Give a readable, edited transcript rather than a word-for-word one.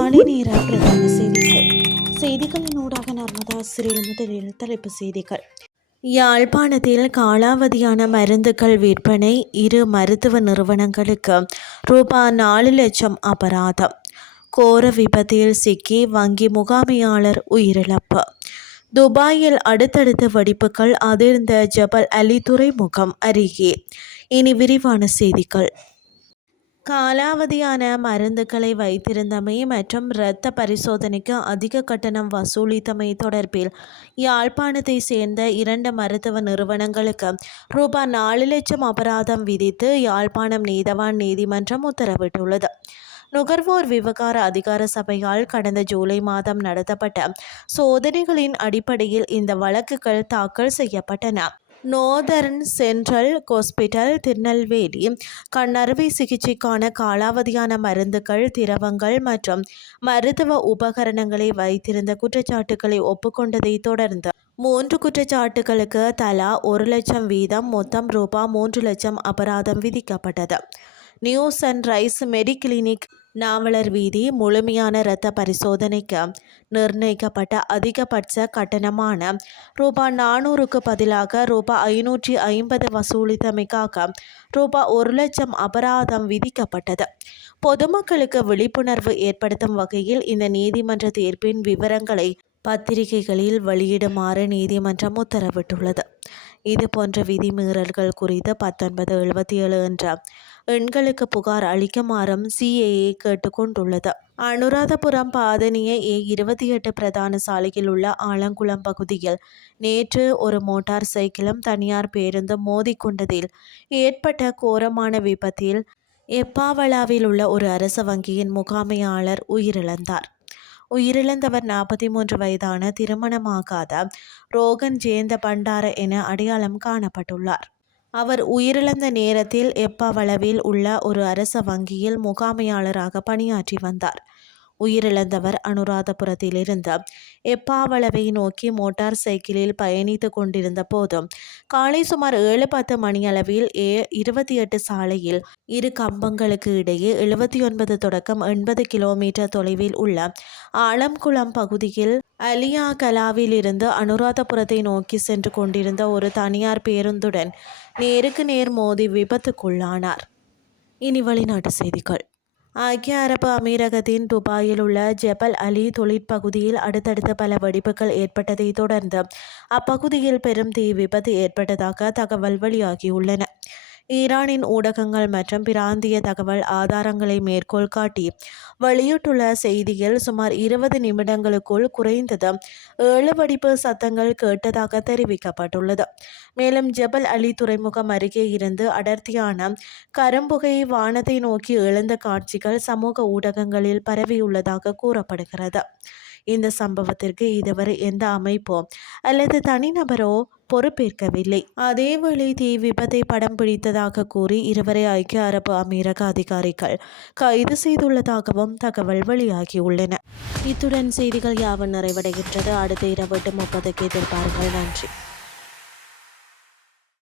காலை நேர பிரதான செய்திகளின் ஊடாக நர்மதா சிறில் முதலில் தலைப்பு செய்திகள். யாழ்ப்பாணத்தில் காலாவதியான மருந்துகள் விற்பனை 2 மருத்துவ நிறுவனங்களுக்கு ரூபாய் 4 லட்சம் அபராதம். கோர விபத்தில் சிக்கி வங்கி முகாமையாளர் உயிரிழப்பு. துபாயில் அடுத்தடுத்த வெடிப்புகள் அதிர்ந்த ஜபல் அலி துறைமுகம் அருகே. இனி விரிவான செய்திகள். காலாவதியான மருந்துகளை வைத்திருந்தமை மற்றும் இரத்த பரிசோதனைக்கு அதிக கட்டணம் வசூலித்தமை தொடர்பில் யாழ்ப்பாணத்தை சேர்ந்த 2 மருத்துவ நிறுவனங்களுக்கு ரூபாய் 4 லட்சம் அபராதம் விதித்து யாழ்ப்பாணம் நீதவான் நீதிமன்றம் உத்தரவிட்டுள்ளது. நுகர்வோர் விவகார அதிகார சபையால் கடந்த ஜூலை மாதம் நடத்தப்பட்ட சோதனைகளின் அடிப்படையில் இந்த வழக்குகள் தாக்கல் செய்யப்பட்டன. நோர்தர்ன் சென்ட்ரல் ஹாஸ்பிட்டல் திருநெல்வேலி கண்ணறுவை சிகிச்சைக்கான காலாவதியான மருந்துகள், திரவங்கள் மற்றும் மருத்துவ உபகரணங்களை வைத்திருந்த குற்றச்சாட்டுகளை ஒப்புக்கொண்டதை தொடர்ந்து 3 குற்றச்சாட்டுகளுக்கு தலா 1 லட்சம் வீதம் மொத்தம் ரூபாய் 3 லட்சம் அபராதம் விதிக்கப்பட்டது. நியூ சன்ரைஸ் மெடிகிளினிக் நாவலர் வீதி முழுமையான இரத்த பரிசோதனைக்கு நிர்ணயிக்கப்பட்ட அதிகபட்ச கட்டணமான ரூபாய் 400க்கு பதிலாக ரூபாய் 550 வசூலித்தமைக்காக ரூபாய் 1 லட்சம் அபராதம் விதிக்கப்பட்டது. பொதுமக்களுக்கு விழிப்புணர்வு ஏற்படுத்தும் வகையில் இந்த நீதிமன்ற தீர்ப்பின் விவரங்களை பத்திரிகைகளில் வெளியிடுமாறு நீதிமன்றம் உத்தரவிட்டுள்ளது. இதுபோன்ற விதிமீறல்கள் குறித்து 1977 என்ற எண்களுக்கு புகார் அளிக்குமாறும் CAA கேட்டுக்கொண்டுள்ளது. அனுராதபுரம் பாதனிய A28 பிரதான சாலையில் உள்ள ஆலங்குளம் பகுதியில் நேற்று ஒரு மோட்டார் சைக்கிளும் தனியார் பேருந்தும் மோதிக்கொண்டதில் ஏற்பட்ட கோரமான விபத்தில் எப்பாவளாவில் உள்ள ஒரு அரச வங்கியின் முகாமையாளர் உயிரிழந்தார். உயிரிழந்தவர் 43 வயதான திருமணமாகாத ரோகன் ஜேந்த பண்டார என அடையாளம் காணப்பட்டுள்ளார். அவர் உயிரிழந்த நேரத்தில் எப்பாவளவில் உள்ள ஒரு அரச வங்கியில் முகாமையாளராக பணியாற்றி வந்தார். உயிரிழந்தவர் அனுராதபுரத்திலிருந்து எப்பாவளவை நோக்கி மோட்டார் சைக்கிளில் பயணித்து கொண்டிருந்த போதும் காலை சுமார் 7:10 மணியளவில் A28 சாலையில் 2 கம்பங்களுக்கு இடையே 79 தொடக்கம் 80 கிலோமீட்டர் தொலைவில் உள்ள ஆலம்குளம் பகுதியில் அலியாகலாவில் இருந்து அனுராதபுரத்தை நோக்கி சென்று கொண்டிருந்த ஒரு தனியார் பேருந்துடன் நேருக்கு நேர் மோதி விபத்துக்குள்ளானார். இனி வெளிநாட்டு செய்திகள். ஐக்கிய அரபு அமீரகத்தின் துபாயில் உள்ள ஜபல் அலி தொழிற்பகுதியில் அடுத்தடுத்த பல வெடிப்புகள் ஏற்பட்டதை தொடர்ந்து அப்பகுதியில் பெரும் தீ விபத்து ஏற்பட்டதாக தகவல் வெளியாகியுள்ளன. ஈரானின் ஊடகங்கள் மற்றும் பிராந்திய தகவல் ஆதாரங்களை மேற்கோள் காட்டி வெளியிட்டுள்ள செய்தியில் சுமார் 20 நிமிடங்களுக்குள் குறைந்தது 7 வெடிப்பு சத்தங்கள் கேட்டதாக தெரிவிக்கப்பட்டுள்ளது. மேலும் ஜபல் அலி துறைமுகம் அருகே இருந்து அடர்த்தியான கரும்புகை வானத்தை நோக்கி எழுந்த காட்சிகள் சமூக ஊடகங்களில் பரவியுள்ளதாக கூறப்படுகிறது. இந்த சம்பவத்திற்கு இதுவரை எந்த அமைப்போ அல்லது தனிநபரோ பொறுப்பேற்கவில்லை. அதேவேளை தீ விபத்தை படம் பிடித்ததாக கூறி 2 ஐக்கிய அரபு அமீரக அதிகாரிகள் கைது செய்துள்ளதாகவும் தகவல் வெளியாகியுள்ளன. இத்துடன் செய்திகள் யாவும் நிறைவடைகின்றது. அடுத்த இரவு 8:30க்கு எதிர்பாருங்கள். நன்றி.